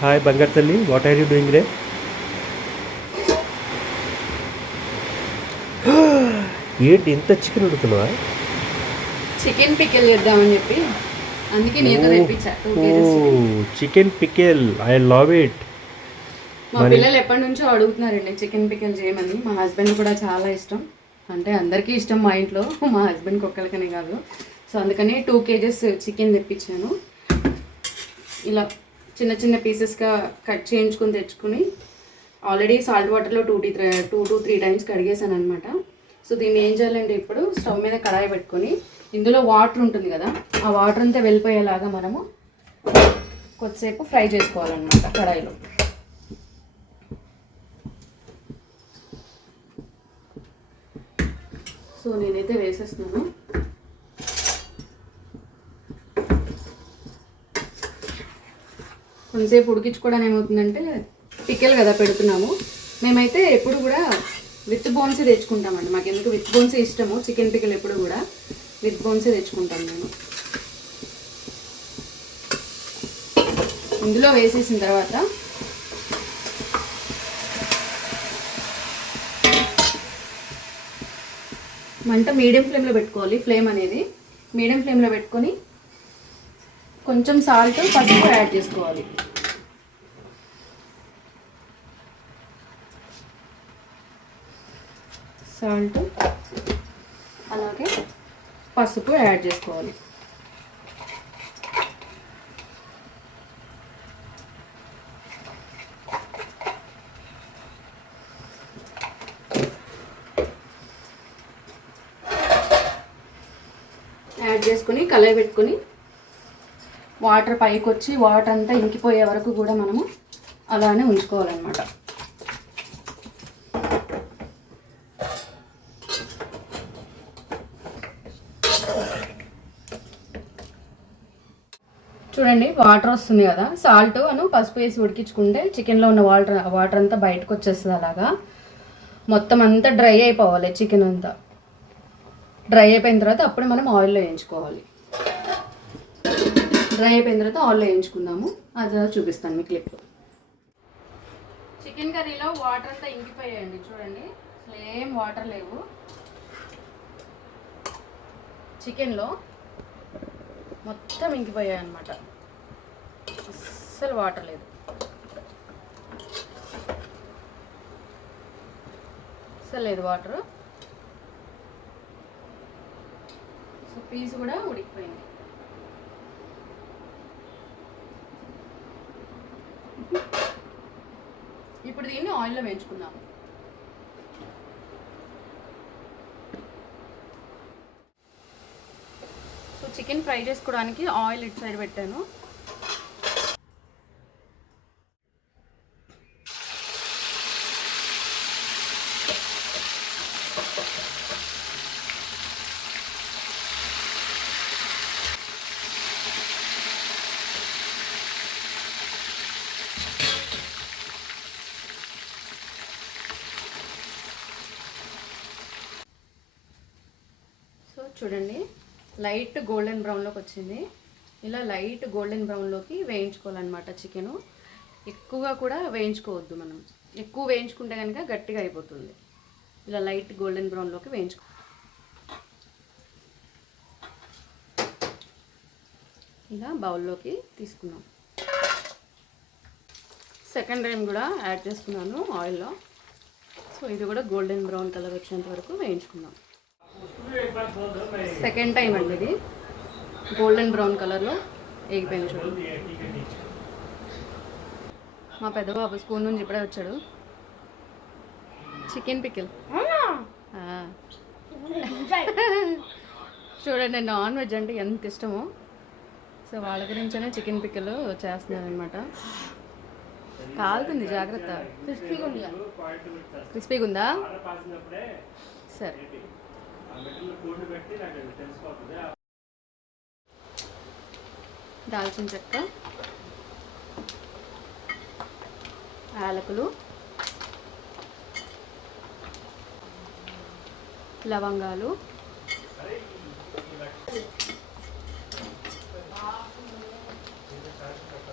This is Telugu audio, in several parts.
హాయ్ బంగారు తల్లి, వాట్ ఆర్ యూ డూయింగ్ రే? ఏంటి ఇంత చికెన్ ఉడుకుతున్నావా? చికెన్ పికిల్ చేద్దామని చెప్పి అందుకే నేను తెప్పించా 2 kgs chicken pickle, I love it. మా పిల్లలు ఎప్పటి నుంచో అడుగుతున్నారండి చికెన్ పికిల్ చేయమని. మా హస్బెండ్ కూడా చాలా ఇష్టం, అంటే అందరికీ ఇష్టం మా ఇంట్లో, మా హస్బెండ్కి ఒక్కరికనే కాదు. సో అందుకని 2 kgs చికెన్ తెప్పించాను. ఇలా చిన్న చిన్న పీసెస్గా కట్ చేయించుకొని తెచ్చుకుని ఆల్రెడీ సాల్ట్ వాటర్లో 2 to 3 times కడిగేసాను అనమాట. సో దీన్ని ఏం చేయాలంటే ఇప్పుడు స్టవ్ మీద కడాయి పెట్టుకొని ఇందులో వాటర్ ఉంటుంది కదా, ఆ వాటర్ అంతా వెళ్ళిపోయేలాగా మనము కొద్దిసేపు ఫ్రై చేసుకోవాలన్నమాట కడాయిలో. సో నేనైతే వేసేస్తున్నాను. కొంతసేపు ఉడికించుకోవడానికి ఏమవుతుందంటే పికెల్ కదా పెడుతున్నాము, మేమైతే ఎప్పుడు కూడా విత్ బోన్సే తెచ్చుకుంటామండి. మాకు ఎందుకు విత్ బోన్సే ఇష్టము, చికెన్ పికెల్ ఎప్పుడు కూడా విత్ బోన్సే తెచ్చుకుంటాం నేను. ఇందులో వేసేసిన తర్వాత మంట మీడియం ఫ్లేమ్లో పెట్టుకోవాలి. ఫ్లేమ్ అనేది మీడియం ఫ్లేమ్లో పెట్టుకొని కొంచెం సాల్ట్, పసుపు యాడ్ చేసుకోవాలి. సాల్ట్ అలాగే పసుపు యాడ్ చేసుకోవాలి. యాడ్ చేసుకుని కలయి పెట్టుకుని వాటర్ పైకి వచ్చి వాటర్ అంతా ఇంకిపోయే వరకు కూడా మనము అలానే ఉంచుకోవాలన్నమాట. చూడండి వాటర్ వస్తుంది కదా, సాల్ట్ అను పసుపు వేసి ఉడికించుకుంటే చికెన్లో ఉన్న వాటర్ అంతా బయటకు వచ్చేస్తుంది. అలాగా మొత్తం అంతా డ్రై అయిపోవాలి. చికెన్ అంతా డ్రై అయిపోయిన తర్వాత అప్పుడు మనం ఆయిల్లో వేయించుకోవాలి. డ్రై అయిపోయిన తర్వాత ఆయిల్లో వేయించుకుందాము, అది చూపిస్తాను మీ క్లిప్. చికెన్ కర్రీలో వాటర్ అంతా ఇంకిపోయాయండి. చూడండి అసలు ఏం వాటర్ లేవు చికెన్లో, మొత్తం ఇంకిపోయాయి అన్నమాట. అస్సలు వాటర్ లేదు, అస్సలు లేదు వాటర్. సో పీస్ కూడా ఉడికిపోయింది. ఇప్పుడు దీన్ని ఆయిల్లో వేయించుకుందాము. సో చికెన్ ఫ్రై చేసుకోవడానికి ఆయిల్ ఇటు సైడ్ పెట్టాను. సో చూడండి లైట్ గోల్డెన్ బ్రౌన్లోకి వచ్చింది. ఇలా లైట్ గోల్డెన్ బ్రౌన్లోకి వేయించుకోవాలన్నమాట చికెను. ఎక్కువగా కూడా వేయించుకోవద్దు, మనం ఎక్కువ వేయించుకుంటే కనుక గట్టిగా అయిపోతుంది. ఇలా లైట్ గోల్డెన్ బ్రౌన్లోకి వేయించుకో. ఇలా బౌల్లోకి తీసుకున్నాం. సెకండ్ టైం కూడా యాడ్ చేసుకున్నాను ఆయిల్లో. సో ఇది కూడా గోల్డెన్ బ్రౌన్ కలర్ వచ్చేంత వరకు వేయించుకుందాం. సెకండ్ టైం అండి ఇది, గోల్డెన్ బ్రౌన్ కలర్లో వేగిపోయింది. చూడండి మా పెద్ద బాబు స్కూల్ నుంచి ఇప్పుడే వచ్చాడు. చికెన్ పికిల్ చూడండి, నాన్ వెజ్ అంటే ఎంత ఇష్టమో, సో వాళ్ళ గురించనే చికెన్ పికిల్ చేస్తున్నాను అనమాట. కాలుతుంది, జాగ్రత్త. క్రిస్పీగా ఉందా? సరే. దాల్చిన చెక్క, యాలకులు, లవంగాలు,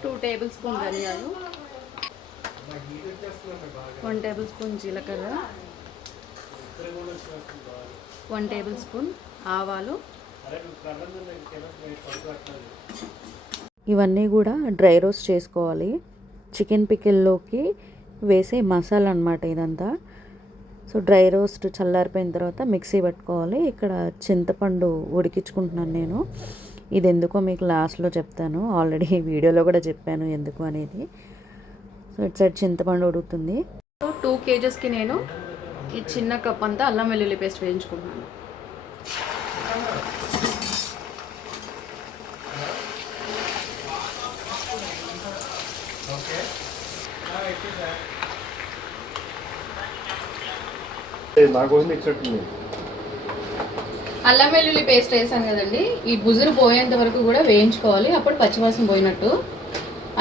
2 టేబుల్ స్పూన్ ధనియాలు, 1 టేబుల్ స్పూన్ జీలకర్ర, 1 టేబుల్ స్పూన్ ఆవాలు. ఇవన్నీ కూడా డ్రై రోస్ట్ చేసుకోవాలి. చికెన్ పికిల్లోకి వేసే మసాలా అన్నమాట ఇదంతా. సో డ్రై రోస్ట్ చల్లారిపోయిన తర్వాత మిక్సీ పెట్టుకోవాలి. ఇక్కడ చింతపండు ఉడికించుకుంటున్నాను నేను. ఇది ఎందుకో మీకు లాస్ట్లో చెప్తాను. ఆల్రెడీ వీడియోలో కూడా చెప్పాను ఎందుకు అనేది. సో ఇటు సైడ్ చింతపండు ఉడుకుతుంది. సో 2 kgsకి నేను ఈ చిన్న కప్ అంతా అల్లం వెల్లుల్లి పేస్ట్ వేయించుకుంటున్నాను. నాకు ఇచ్చినట్టుంది. అల్లం వెల్లుల్లి పేస్ట్ వేసాను కదండి, ఈ బుజురు పోయేంత వరకు కూడా వేయించుకోవాలి. అప్పుడు పచ్చివాసన పోయినట్టు.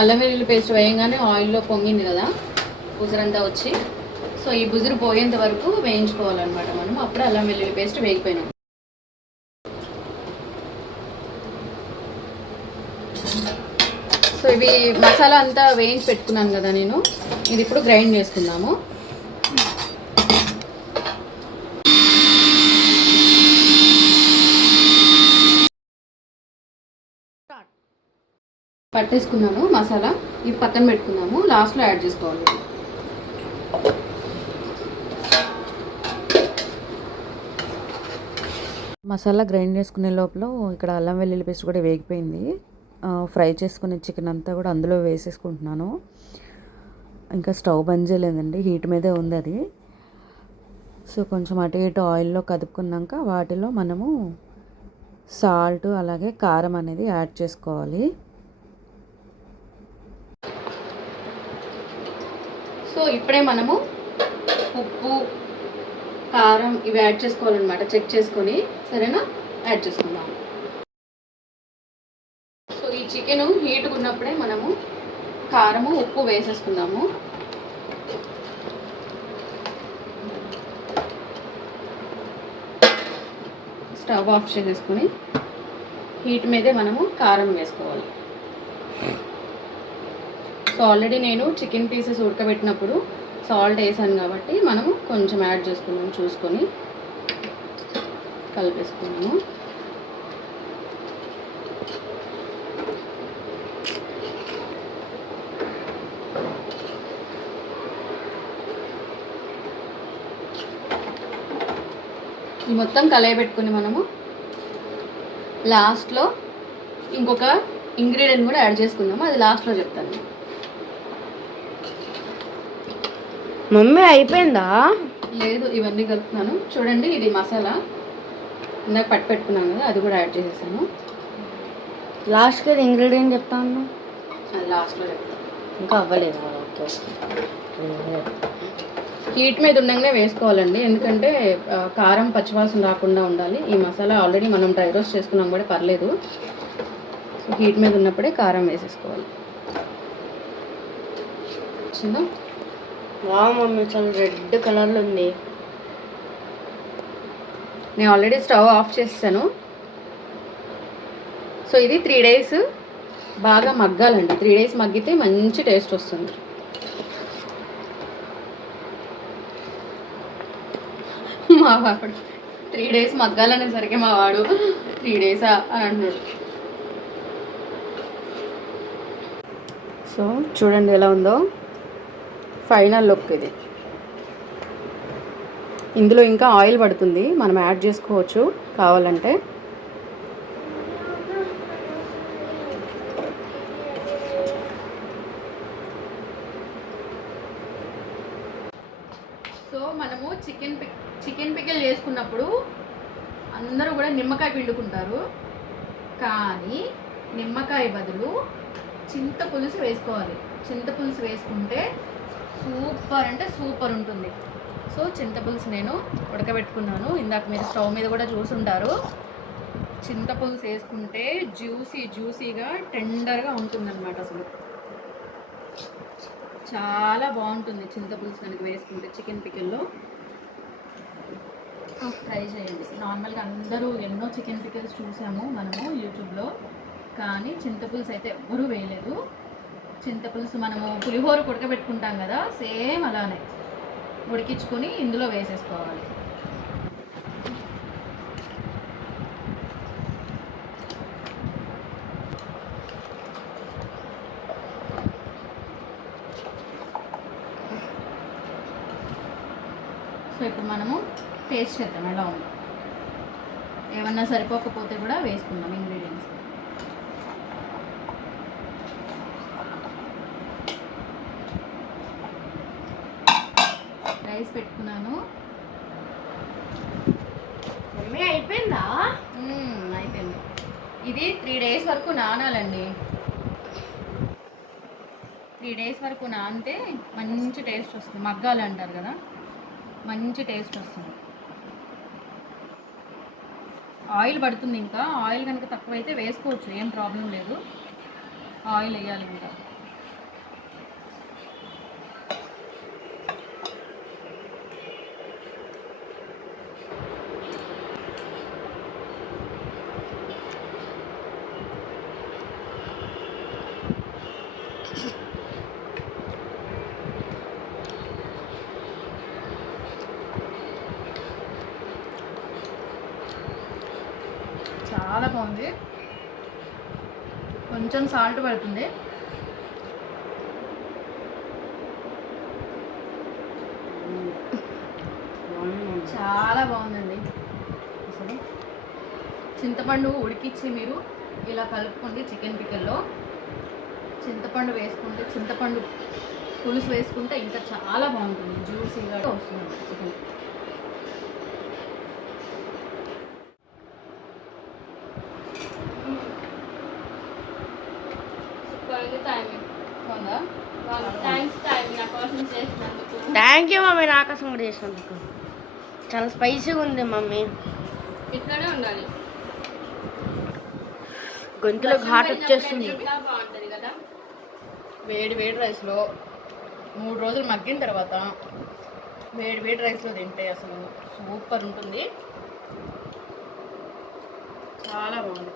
అల్లం వెల్లుల్లి పేస్ట్ వేయంగానే ఆయిల్లో పొంగింది కదా బుజురంతా వచ్చి. సో ఈ బుజురు పోయేంత వరకు వేయించుకోవాలన్నమాట మనం. అప్పుడు అల్లం వెల్లుల్లి పేస్ట్ వేగిపోయినాం. సో ఇవి మసాలా అంతా వేయించి పెట్టుకున్నాను కదా నేను, ఇది ఇప్పుడు గ్రైండ్ చేసుకుందాము. పట్టేసుకున్నాను మసాలా, ఇది పక్కన పెట్టుకుందాము. లాస్ట్లో యాడ్ చేసుకోవాలి. మసాలా గ్రైండ్ చేసుకునే లోపల ఇక్కడ అల్లం వెల్లుల్లి పేస్ట్ కూడా వేగిపోయింది. ఫ్రై చేసుకునే చికెన్ అంతా కూడా అందులో వేసేసుకుంటున్నాను. ఇంకా స్టవ్ బంద్ చేయలేదండి, హీట్ మీదే ఉంది అది. సో కొంచెం అటు ఇటు ఆయిల్లో కదుపుకున్నాక వాటిలో మనము సాల్ట్ అలాగే కారం అనేది యాడ్ చేసుకోవాలి. సో ఇప్పుడే మనము ఉప్పు కారం ఇవి యాడ్ చేసుకోవాలన్నమాట. చెక్ చేసుకొని సరేనా, యాడ్ చేసుకుందాం. సో ఈ చికెన్ హీట్గా ఉన్నప్పుడే మనము కారము ఉప్పు వేసేసుకుందాము. స్టవ్ ఆఫ్ చేసేసుకొని హీట్ మీదే మనము కారం వేసుకోవాలి. సో ఆల్రెడీ నేను చికెన్ పీసెస్ ఉడకబెట్టినప్పుడు సాల్ట్ వేసాను కాబట్టి మనము కొంచెం యాడ్ చేసుకున్నాము, చూసుకొని కలిపేసుకున్నాము. ఈ మొత్తం కలయబెట్టుకుని మనము లాస్ట్లో ఇంకొక ఇంగ్రీడియంట్ కూడా యాడ్ చేసుకుందాము. అది లాస్ట్లో చెప్తాను. మమ్మీ అయిపోయిందా? లేదు, ఇవన్నీ కలుపుతున్నాను. చూడండి, ఇది మసాలా ఇందాక పట్టు పెట్టుకున్నాను కదా, అది కూడా యాడ్ చేసేసాను. లాస్ట్కి ఇంగ్రీడియంట్ చెప్తాను. అది లాస్ట్లో చెప్తాను. ఇంకా అవ్వలేదు. ఓకే, హీట్ మీద ఉండగానే వేసుకోవాలండి, ఎందుకంటే కారం పచ్చివాసన రాకుండా ఉండాలి. ఈ మసాలా ఆల్రెడీ మనం డ్రై రోస్ట్ చేసుకున్నాం కూడా పర్లేదు. సో హీట్ మీద ఉన్నప్పుడే కారం వేసేసుకోవాలి. చిన్న వావ్ మమ్మీ, చాలా రెడ్ కలర్లో ఉంది. నేను ఆల్రెడీ స్టవ్ ఆఫ్ చేస్తాను. సో ఇది 3 days బాగా మగ్గాలండి. 3 days మగ్గితే మంచి టేస్ట్ వస్తుంది. మా వాడు 3 days మగ్గాలనేసరికి మా వాడు 3 days అని అంటున్నాడు. సో చూడండి ఎలా ఉందో ఫైనల్ లుక్ ఇది. ఇందులో ఇంకా ఆయిల్ పడుతుంది, మనం యాడ్ చేసుకోవచ్చు కావాలంటే. సో మనము చికెన్ పికిల్ చేసుకున్నప్పుడు అందరూ కూడా నిమ్మకాయ పిండుకుంటారు, కానీ నిమ్మకాయ బదులు చింతపులుసు వేసుకోవాలి. చింతపులుసు వేసుకుంటే సూపర్ అంటే సూపర్ ఉంటుంది. సో చింతపులుసు నేను ఉడకబెట్టుకున్నాను. ఇందాక మీరు స్టవ్ మీద కూడా చూసుంటారు. చింతపులుసు వేసుకుంటే జ్యూసీగా టెండర్గా ఉంటుందన్నమాట. అసలు చాలా బాగుంటుంది చింతపులుసు కనుక వేసుకుంటే చికెన్ పికిల్లో. ట్రై చేయండి. నార్మల్గా అందరూ ఎన్నో చికెన్ పికిల్స్ చూసాము మనము యూట్యూబ్లో, కానీ చింతపులుసు అయితే ఎవ్వరూ వేయలేదు. చింతపులుసు మనము పులిహోర ఉడకబెట్టుకుంటాం కదా, సేమ్ అలానే ఉడికించుకొని ఇందులో వేసేసుకోవాలి. సో ఇప్పుడు మనము టేస్ట్ చేద్దాం ఎలా ఉంది. ఏమన్నా సరిపోకపోతే కూడా వేసుకుందాం ఇంగ్రీడియంట్స్. రైస్ పెట్టుకున్నాను. మమ్మీ అయిపోయిందా? అయిపోయింది. ఇది 3 days వరకు నానాలండి. 3 days వరకు నానితే మంచి టేస్ట్ వస్తుంది. మగ్గాలి అంటారు కదా, మంచి టేస్ట్ వస్తుంది. ఆయిల్ పడుతుంది. ఇంకా ఆయిల్ కనుక తక్కువైతే వేసుకోవచ్చు, ఏం ప్రాబ్లం లేదు. ఆయిల్ వేయాలి ఇంకా. చాలా బాగుంది. కొంచెం సాల్ట్ పడుతుంది. చాలా బాగుందండి. అసలు చింతపండు ఉడికించి మీరు ఇలా కలుపుకోండి. చికెన్ పికెల్లో చింతపండు వేసుకుంటే, చింతపండు పులుసు వేసుకుంటే ఇంకా చాలా బాగుంటుంది. జ్యూసీగా వస్తుంది చికెన్. బాగుందా? థ్యాంక్ యూ మమ్మీ, నా కోసం కూడా చేసినందుకు. చాలా స్పైసీగా ఉంది మమ్మీ. ఇట్లానే ఉండాలి. గొంతులో ఘాట్ వచ్చేస్తుంది. బాగుంటుంది కదా. వేడి వేడి రైస్లో 3 రోజులు మగ్గిన తర్వాత వేడి వేడి రైస్లో తింటే అసలు సూపర్ ఉంటుంది. చాలా బాగుంది.